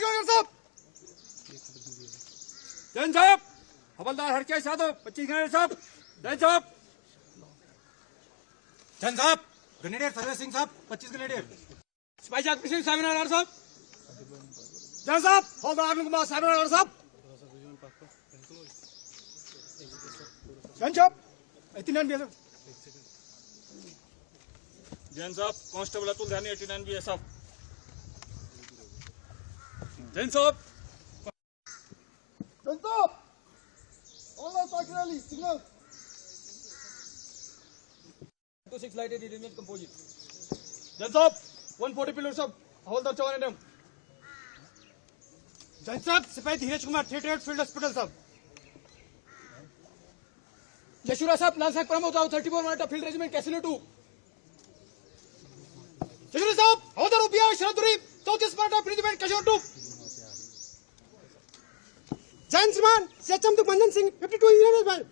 Collector साहब। जैन साहब, हवलदार Harkesh Yadav 25 grenade साहब। जैन साहब। जैन साहब, ग्रेनेडियर सर्वे सिंह साहब 25 ग्रेनेडियर। सिपाही जाग सिंह साहब साहब। जैन साहब, हवलदार अरुण कुमार साहब। जैन साहब, 89 BSF। जैन साहब, कांस्टेबल अतुल ध्यानी 89 BSF। जैन साहब। जैन साहब, online parking rally signal 26 lighted regiment composite. Jain साहब, 140 पिलर साहब, हवलदार चौहान एडम। जैन साहब, सिपाही धीरज कुमार 38 फील्ड हॉस्पिटल साहब। यशुरा साहब, lance naik Pramod Rao 34 Maratha field regiment कैसिलो 2। यशुरा साहब, हवलदार ओपीआर शरदुरी 34 मराठा फील्ड रेजिमेंट कैसिलो 2। जैन श्रीमान सेचम दुखमंजन सिंह 52 इंजीनियर भाई।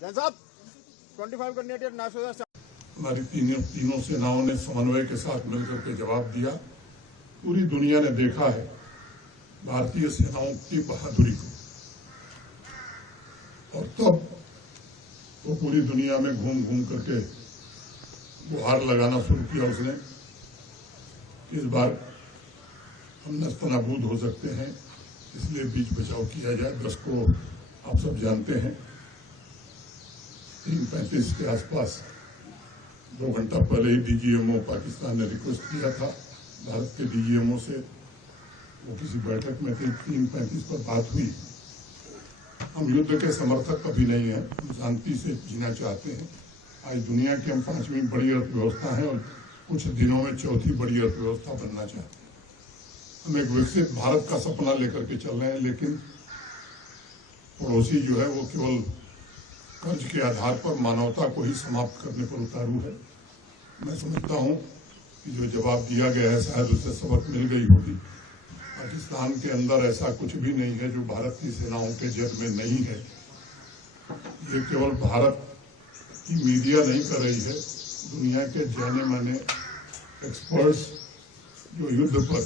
जैन साहब 25 ग्रेनेडियर नाशोदा। हमारी तीनों सेनाओं ने समन्वय के साथ मिलकर के जवाब दिया। पूरी दुनिया ने देखा है भारतीय सेनाओं की बहादुरी को, और तब वो पूरी दुनिया में घूम घूम करके गुहार लगाना शुरू किया उसने। इस बार हम नस्तनाबूद हो सकते हैं, इसलिए बीच बचाव किया जाए। 10 को आप सब जानते हैं। 3:35 के आसपास 2 घंटा पहले ही डीजीएमओ पाकिस्तान ने रिक्वेस्ट किया था भारत के डीजीएमओ से। वो किसी बैठक में थे, 3:35 पर बात हुई। हम युद्ध के समर्थक कभी नहीं हैं, हम शांति से जीना चाहते हैं। आज दुनिया की हम 5वीं बड़ी अर्थव्यवस्था है और कुछ दिनों में 4थी बड़ी अर्थव्यवस्था बनना चाहते हैं। हम एक विकसित भारत का सपना लेकर के चल रहे हैं, लेकिन पड़ोसी जो है वो केवल कर्ज के आधार पर मानवता को ही समाप्त करने पर उतारू है। मैं समझता हूं कि जो जवाब दिया गया है शायद उससे सबक मिल गई होगी। पाकिस्तान के अंदर ऐसा कुछ भी नहीं है जो भारत की सेनाओं के जद में नहीं है। ये केवल भारत की मीडिया नहीं कर रही है, दुनिया के जाने माने एक्सपर्ट्स जो युद्ध पर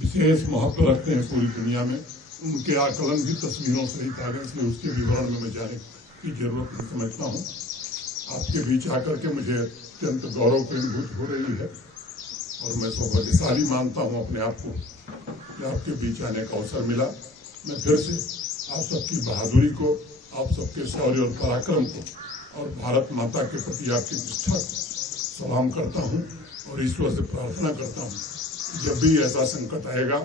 विशेष महत्व रखते हैं पूरी दुनिया में, उनके आकलन भी तस्वीरों सहित आ गए, इसलिए उसके विवरण में मैं जाने की जरूरत नहीं समझता हूँ। आपके बीच आकर के मुझे अत्यंत गौरव की अनुभूति हो रही है और मैं सौभाग्यशाली मानता हूँ अपने आप को कि आपके बीच आने का अवसर मिला। मैं फिर से आप सबकी बहादुरी को, आप सबके शौर्य और पराक्रम को और भारत माता के प्रति आपकी निष्ठा को सलाम करता हूँ और ईश्वर से प्रार्थना करता हूँ जब भी ऐसा संकट आएगा,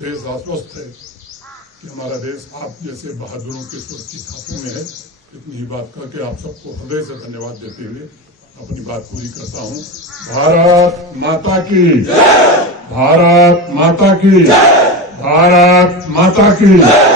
देश आश्वस्त है कि हमारा देश आप जैसे बहादुरों के सुरक्षित हाथों में है। इतनी ही बात करके आप सबको हृदय से धन्यवाद देते हुए अपनी बात पूरी करता हूँ। भारत माता की जय। भारत माता की जय। भारत माता की जय।